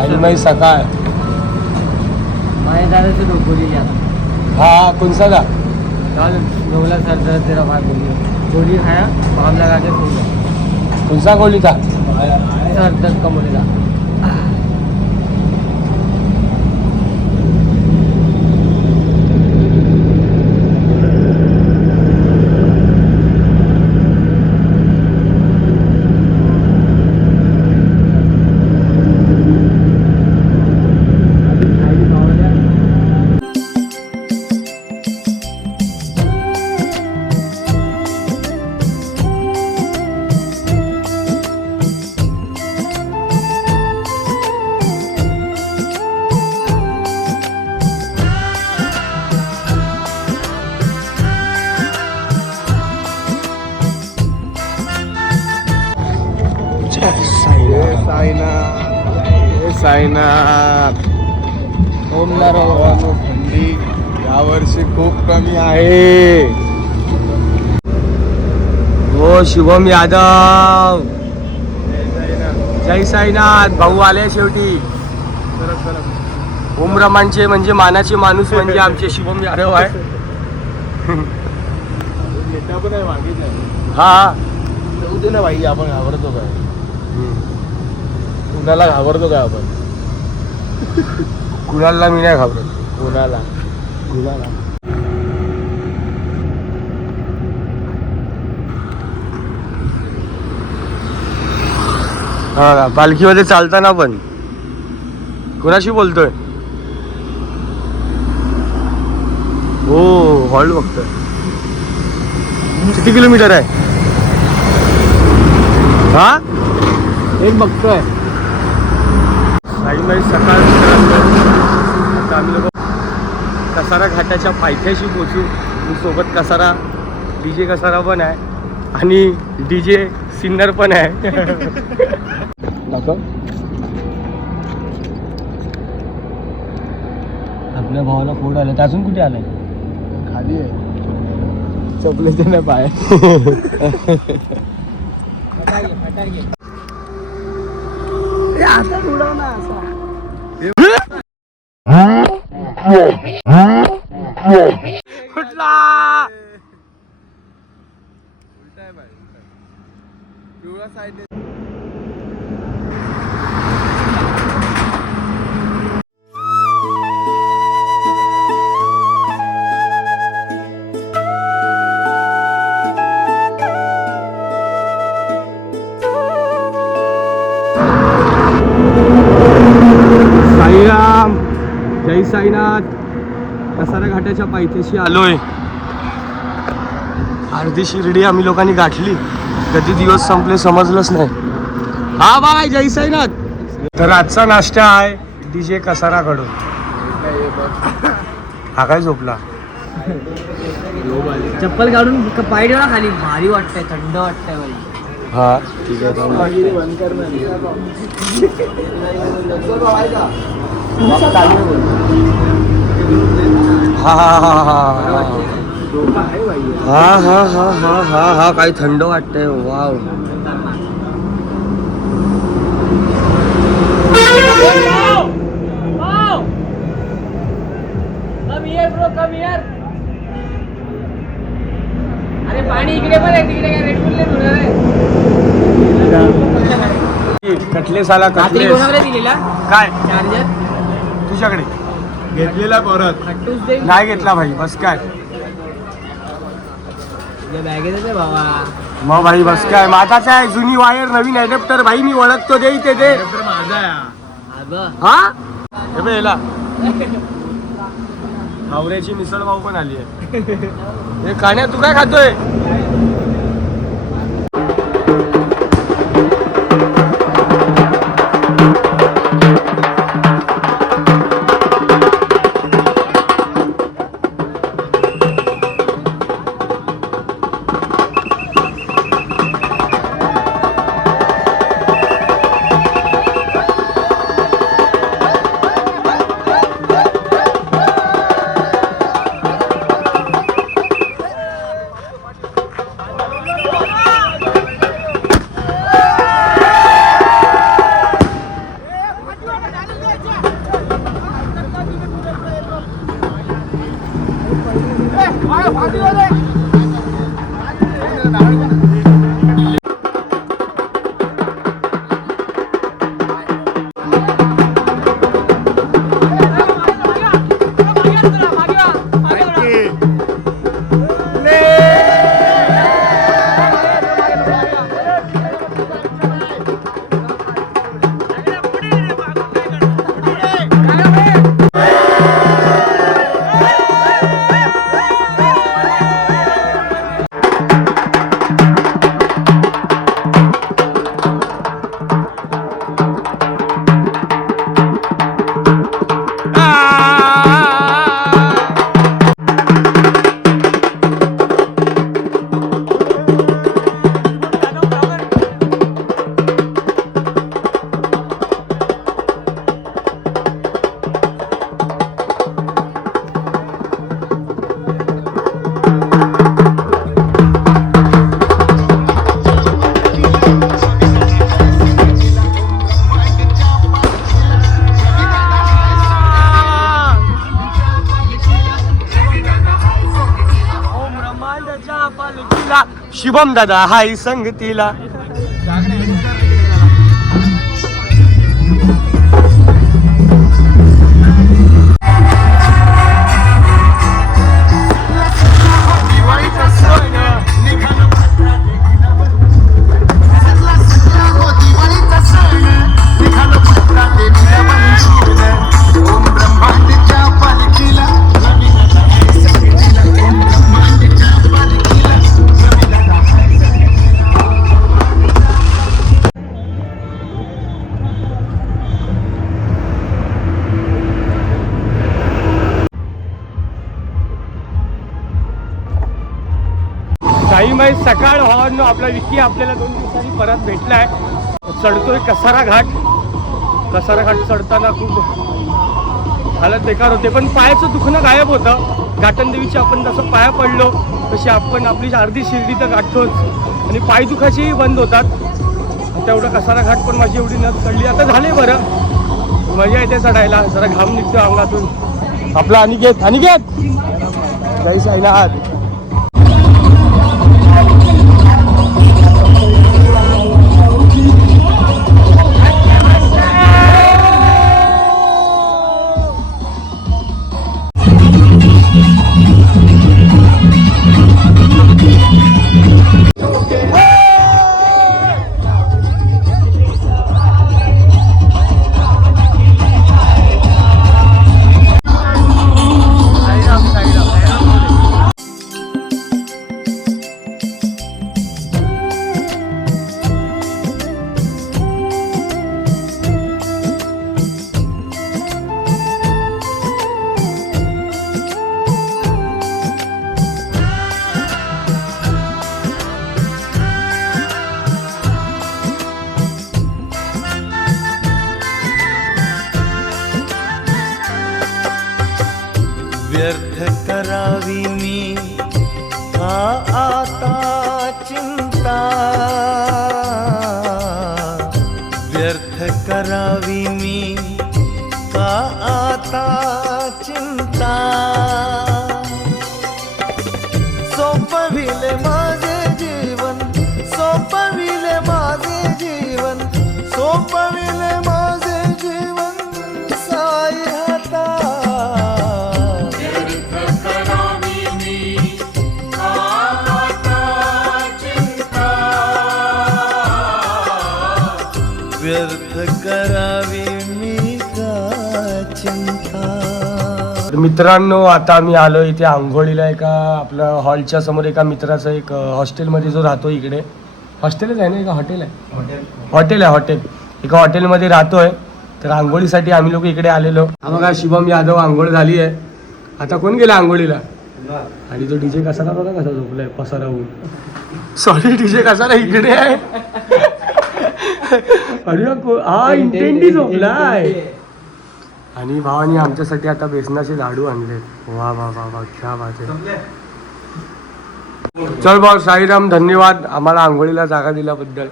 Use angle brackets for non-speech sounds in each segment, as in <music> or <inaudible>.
साईबाई सकाळ. माझ्या दादाचं डोकोली हा हा कोणसा दा? काल नवला सर दर्द तेरा भात गोली गोली खाया बाम लगा के सो गया कोणसा गोली था सर दर्द कमोलेगा वर्षी खूप कमी आहे. हो शुभम यादव. जय साईनाथ. भाऊ आले शेवटी. उमरमांचे म्हणजे मानाचे माणूस म्हणजे आमचे शुभम यादव आहे. हा. जाऊ ना भाई आपण घाबरतो काय? कुणाला घाबरतो काय आपण? कुणाला मी नाही घाबरत. कुणाला? कुणाला हा? पालखीमध्ये चालताना पण. कुणाशी बोलतोय? हो हॉल्ट बघतोय. किती किलोमीटर आहे? हा? एक बघतोय. साईबाई सकाळ. आता आम्ही लोक कसारा घाटाच्या पायथ्याशी पोचू आणि सोबत कसारा डी जे कसारा पण आहे आणि डी जे सिन्नर पण आहे. <laughs> आपल्या भावाला फोड आलं तर अजून कुठे आलंय? खाली आहे. चपलेचे नाही पाय कुठला जय साईनाथ. कसारा घाटाच्या पायथ्याशी आलोय. अर्धी शिर्डी आम्ही लोकांनी गाठली. कधी दिवस संपले समजलंच नाही. हा बाय जय साईनाथ. तर आजचा नाश्ता आहे डीजे कसाराकडून. हा काय झोपला? चप्पल काढून क- पाय ठेवा खाली. भारी वाटतंय थंड वाटतंय हा ठीक आहे. ना. हा हा हा हा हा. हा हा हा हा हा हा काही थंड वाटतंय. वाव. अरे पाणी इकडे पण आहे तिकडे काय रेडबुल नाही होणार आहे कटले साला कोणाकडे दिलेला? काय? चार्जर? तुझ्याकडे घेतलेला परत? नाही घेतला भाई बस काय? मग भाई बस काय? माझाच आहे जुनी वायर नवीन ॲडॅप्टर भाई मी ओळखतो दे इथे दे. हा. हा? बघ याला. <laughs> हावऱ्याची मिसळ पाव पण आली आहे. <laughs> हे खाण्या तू काय खातोय? शुभम दादा हाय संगतीला सकाळ हॉर्न आपला विकी आपल्याला दोन दिवसांनी परत भेटलाय. चढतोय कसारा घाट. कसारा घाट चढताना खूप हालत बेकार होते. पण पायाचं दुखणं गायब होतं. घाटनदेवीची आपण जसं पाया पडलो तशी आपण आपली अर्धी शिर्डी तर गाठतोच आणि पायदुखाचेही बंद होतात. तेवढं कसारा घाट पण माझी एवढी न चढली. आता झाले बरं. मजा येते चढायला. जरा घाम निघतो अंगातून. आपला अनिकेत अनिकेत! काही आहात करावी मी? का आता चिंता? सोपविले मा मित्रांनो आता आम्ही आलो इथे आंघोळीला एका आपल्या हॉलच्या समोर एका मित्राचं एक हॉस्टेलमध्ये जो राहतो इकडे. हॉस्टेलच आहे ना एका हॉटेल आहे? हॉटेल. आहे हॉटेल. एका हॉटेलमध्ये राहतोय. तर आंघोळीसाठी आम्ही लोक इकडे आलेलो. बघा शिवम यादव आंघोळ झाली आहे. आता कोण गेला आंघोळीला? आणि तो डीजे कसारा बघा कसा झोपलाय पसारा होऊन सॉरी डीजे कसारा इकडे आहे. <laughs> अरे हा इंटेंडी झोपलाय. आणि भावानी आमच्यासाठी आता बेसनाचे लाडू आणले वा वा वा वा क्या बात आहे. चल भाऊ साईराम धन्यवाद. आम्हाला आंघोळीला जागा दिल्याबद्दल.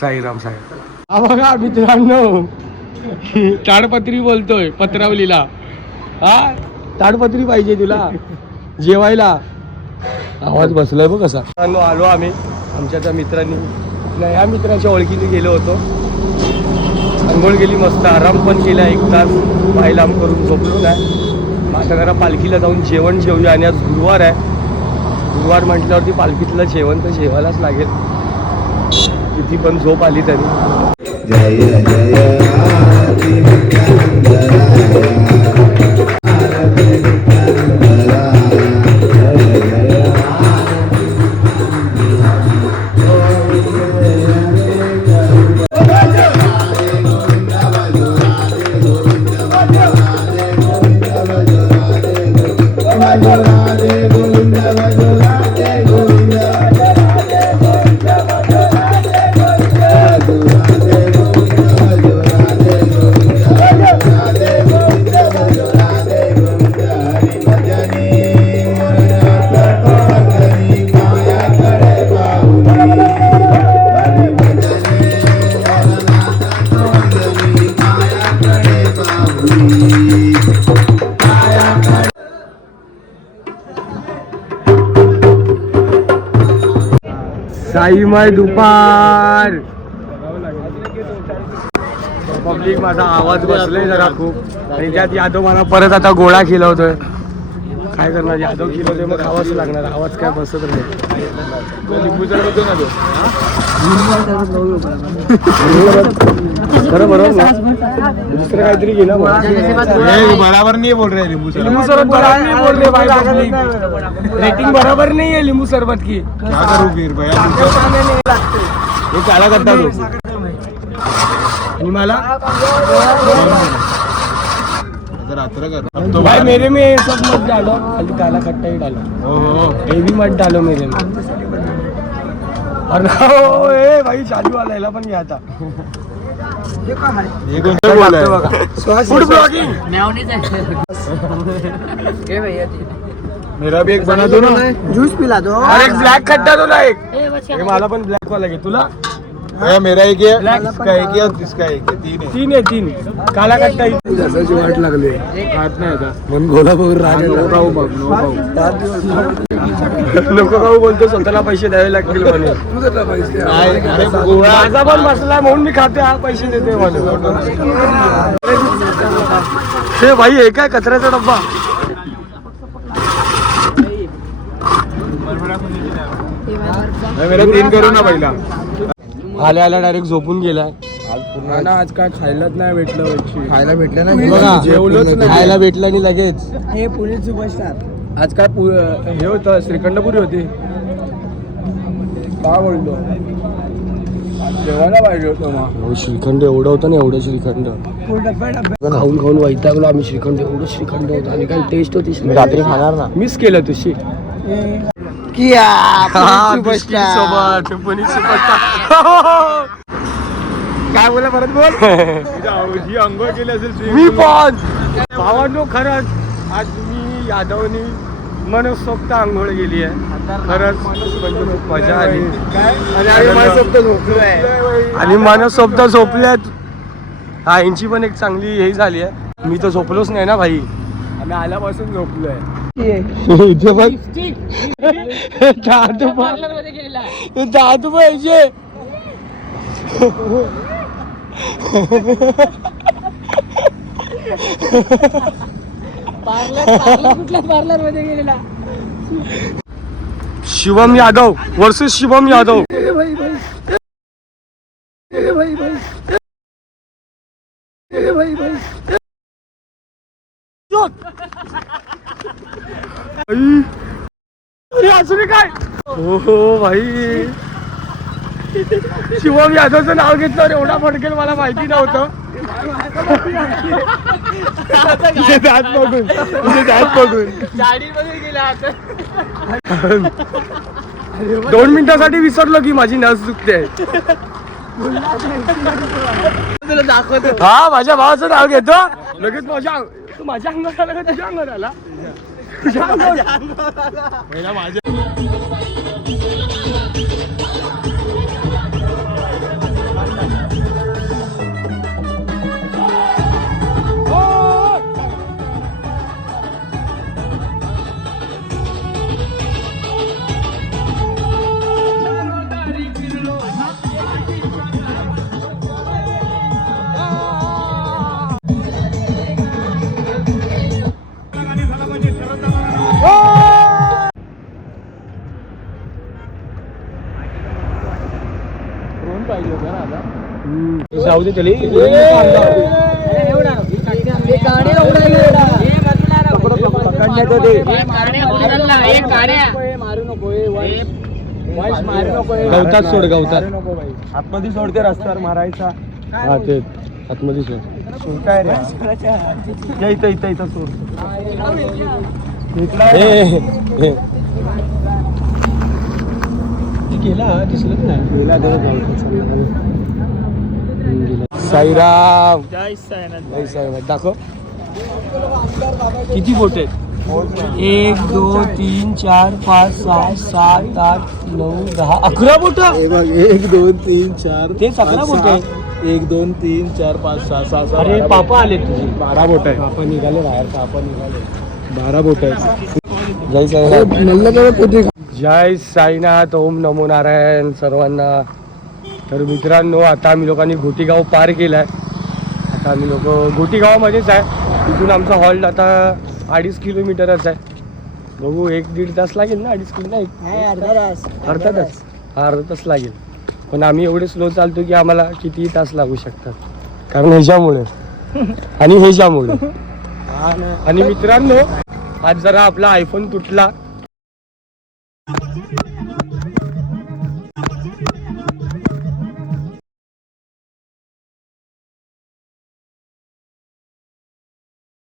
साईराम साईराम. हा बघा मित्रांनो. ताडपत्री बोलतोय पत्रावलीला. हा ताडपत्री पाहिजे तुला. जेवायला. आवाज बसलाय बघ कसा. आलो आम्ही. आमच्या त्या मित्रांनी आपल्या ह्या मित्राच्या ओळखीने गेलो होतो. आंघोळ गेली मस्त आराम पण केला एक तास. पाय लांब करून झोपलो नाही माझ्या घरा पालखीला जाऊन जेवण जेवूया. आणि आज गुरुवार आहे. गुरुवार म्हटल्यावरती पालखीतलं जेवण तर जेवायलाच लागेल. किती पण झोप आली तरी. साईमाय दुपार. पब्लिक माझा आवाज बसलाय जरा खूप. आणि त्यात यादव मला परत आता गोळा खिलवतोय काय करणार? यादव खिलवतोय मग खावाच लागणार. आवाज काय बसत नाही सरबत खरं बरोबर दुसरं काहीतरी ना बराबर नाही बोल रहे लिंबू लिंबू सरबत बराबर नहीं बोल रहे भाई पब्लिक रेटिंग बराबर नहीं है लिंबू शरबत की. क्या करू फिर भैया हे काला करता तो आणि मला रात्र कर. तो भाई मेरे में ये सब मत डालो. खाली काला खट्टा ही डालो. हो हो ये भी मत डालो मेरे में. अरे ए भाई शादी वाला याला पण घ्या आता हे कोणतं बोल आहे? फूड ब्लॉगिंग <laughs> मेरा भी एक बना दो ना. जूस पिला दो. अरे एक ब्लॅक खट्टा तो ना एक हे मला पण ब्लॅक वाला घे. तुला? भैया मेरा एक है इसका एक है और इसका एक है तीन है। तीन आहे तीन। काला खट्टा ही। जसाची वाट लागली। खात नाही आता राग बघ नो खाऊ बोलतो स्वतःला पैसे द्यावे लागतील माझा पण बसला म्हणून मी खाते हा पैसे देते म्हणे हे भाई हे काय कचऱ्याचा डब्बा? मेरा तीन करू ना पहिला. आल्या आल्या डायरेक्ट झोपून गेला. ना आज काय खायलाच नाही भेटलं खायला भेटलं ना बघा जेवलोच नाही. खायला भेटलं आणि लगेच. हे पोलीस सुपरस्टार. आज काय पु- हे होतं श्रीखंडपुरी होती. का बोलतो जेवायला पाहिजे होतं मग. हो श्रीखंड एवढं होतं ना एवढं श्रीखंड. खाऊन खाऊन वैतागलो आम्ही श्रीखंड एवढं श्रीखंड होतं. आणि काय टेस्ट होती रात्री खाणार ना. मिस केलं तुझी. काय बोला परत बोल ही अंघोळ केली असेल मी पण भावांनो खरंच आज मी यादवनी मनसोक्त आंघोळ गेली आहे खरंच म्हणजे मजा आली आणि माझ्यासोबत झोपलोय. आणि मनसोक्त झोपल्यात हा यांची पण एक चांगली हे झाली आहे मी तर झोपलोच नाही ना भाई आम्ही आल्यापासून झोपलोय इथे दादू दादू पाहिजे शिवम यादव वर्सेस शिवम यादव. अजून काय हो भाई शिवम यादवचं नाव घेतलं एवढा फडकेल मला माहिती नव्हतं. तुझे दात बघून तुझे दात बघून. दोन मिनिटासाठी विसरलो की माझी नस दुखते. हा माझ्या भावाचं नाव घेतो. लगेच माझ्या माझ्या अंगात आला का तुझ्या अंगात आला <laughs> <laughs> तुझ्या <laughs> जाऊ दे त्याला गवतात सोड गवतात. आतमध्ये सोडते रस्त्यावर मारायचा. हा ते आतमध्ये सोड. सोडताय रे? या इथं इथं इथं सोड. गेला दिसलं नाही? गेला साईराम. जय साईनाथ जय साईराम दाखव. किती बोट आहेत? एक दोन तीन चार पाच सहा सात आठ नऊ दहा अकरा बोट? एक दोन तीन चार तेच अकरा बोट आहे एक दोन तीन चार पाच सहा सहा सहा अरे पापा आले तुझे. बोट. बारा बोट आहे पापा निघाले बाहेर पापा निघाले. बारा बोट आहे जय साईनाथ. जय साईनाथ. ओम नमो नारायण सर्वांना. तर मित्रांनो आता आम्ही लोकांनी घोटीगाव पार केलाय. आता आम्ही लोक घोटीगावामध्येच आहे. तिथून आमचा हॉल्ट आता अडीच किलोमीटरच आहे. बघू एक दीड तास लागेल ना? अडीच किलो नाही अर्धा तास हा अर्धा तास लागेल. पण आम्ही एवढे स्लो चालतो की आम्हाला कितीही तास लागू शकतात? कारण ह्याच्यामुळे. आणि ह्याच्यामुळे. आणि मित्रांनो आज जरा आपला आयफोन तुटला.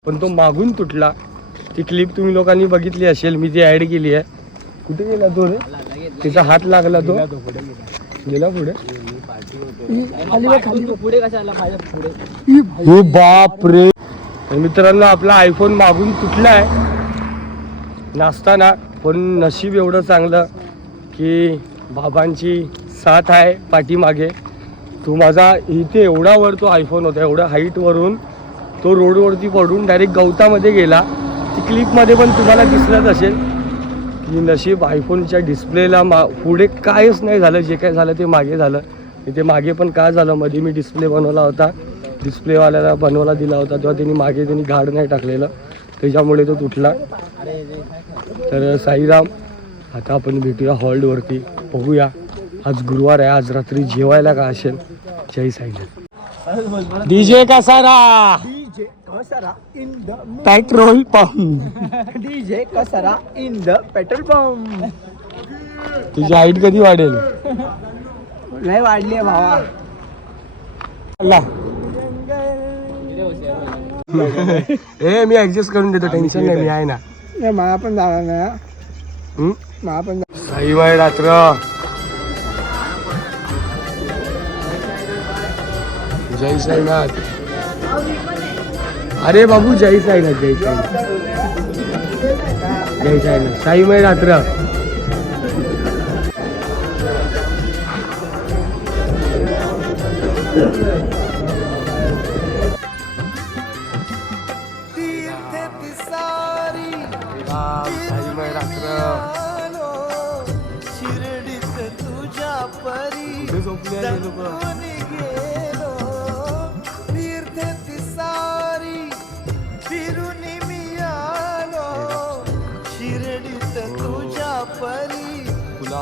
पण तो मागून तुटला. ती क्लिप तुम्ही लोकांनी बघितली असेल मी ती ऍड केली आहे. कुठे गेला तो रे? तिचा हात लागला तो. गेला पुढे? हे बाप रे तर मित्रांनो आपला आयफोन मागून तुटलाय. नाचताना पण नशीब एवढं चांगलं की बाबांची साथ आहे पाठीमागे. तो माझा इथे एवढा वर तो आयफोन होता एवढ्या हाईटवरून तो रोडवरती पडून डायरेक्ट गवतामध्ये गेला. ती क्लिपमध्ये पण तुम्हाला दिसलंच असेल की नशीब आयफोनच्या डिस्प्लेला मा पुढे कायच नाही झालं जे काय झालं ते मागे झालं. इथे मागे पण काय झालं? मध्ये मी डिस्प्ले बनवला होता. डिस्प्लेवाल्याला बनवायला दिला होता तेव्हा त्यांनी मागे त्यांनी घाड नाही टाकलेलं. त्याच्यामुळे तो तुटला. तर साईराम आता आपण भेटूया हॉल्डवरती बघूया. आज गुरुवार आहे आज रात्री जेवायला का असेल? जय Sainath. DJ Kasara Kasara in the petrol pump DJ Kasara in the petrol pump तुझी हाईट कधी वाढेल? लय वाढली आहे भावा. <laughs> ए मी ऍडजस्ट करून देतो टेन्शन नाही मी आहे ना. मला पण जाणार नाही हं? मला पण साईबाई रात्र. जय साईनाथ. अरे बाबू जय साईनाथ जय साईनाथ. जय साईनाथ. साईमय रात्र. तीर्थ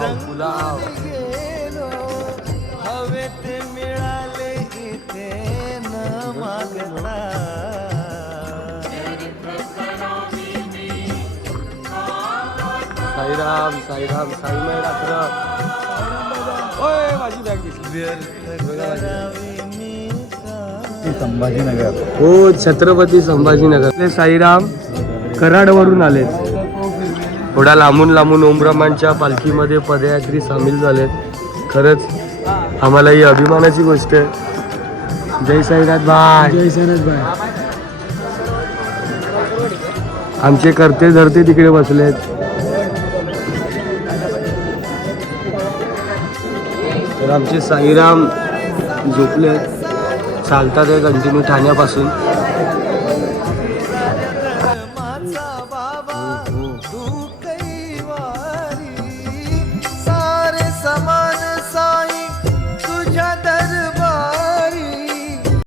पुलाव, हवे ते मिळाले इथे न मागता. साईराम साईराम साईबाई रात्र. ओय माझी बॅग दिसली. संभाजीनगर. हो छत्रपती संभाजीनगर. ते साईराम कराडवरून आले थोडा लांबून लांबून ओमब्रह्मांच्या पालखीमध्ये पदयात्री सामील झालेत. खरंच आम्हाला ही अभिमानाची गोष्ट आहे. जय साईनाथ बाय जय सनत भाई. आमचे करते धरते तिकडे बसलेत. तर आमचे साईराम झोपले चालतात आहे कंटिन्यू ठाण्यापासून.